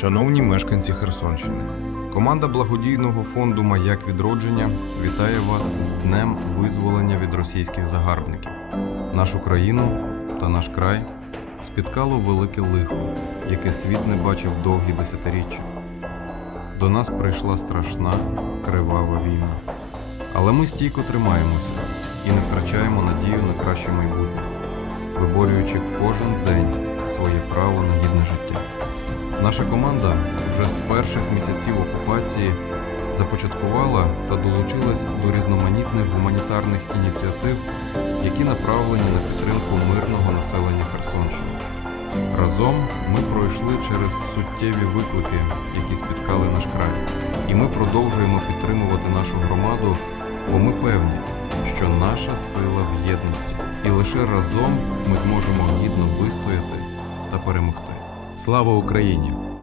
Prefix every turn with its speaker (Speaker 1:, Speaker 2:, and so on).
Speaker 1: Шановні мешканці Херсонщини, команда благодійного фонду Маяк відродження вітає вас з Днем визволення від російських загарбників. Нашу країну та наш край спіткало велике лихо, яке світ не бачив довгі десятиріччя. До нас прийшла страшна кривава війна. Але ми стійко тримаємося і не втрачаємо надію на краще майбутнє, виборюючи кожен день своє право на гідне. Наша команда вже з перших місяців окупації започаткувала та долучилась до різноманітних гуманітарних ініціатив, які направлені на підтримку мирного населення Херсонщини. Разом ми пройшли через суттєві виклики, які спіткали наш край, і ми продовжуємо підтримувати нашу громаду, бо ми певні, що наша сила в єдності, і лише разом ми зможемо гідно вистояти. Слава Україні!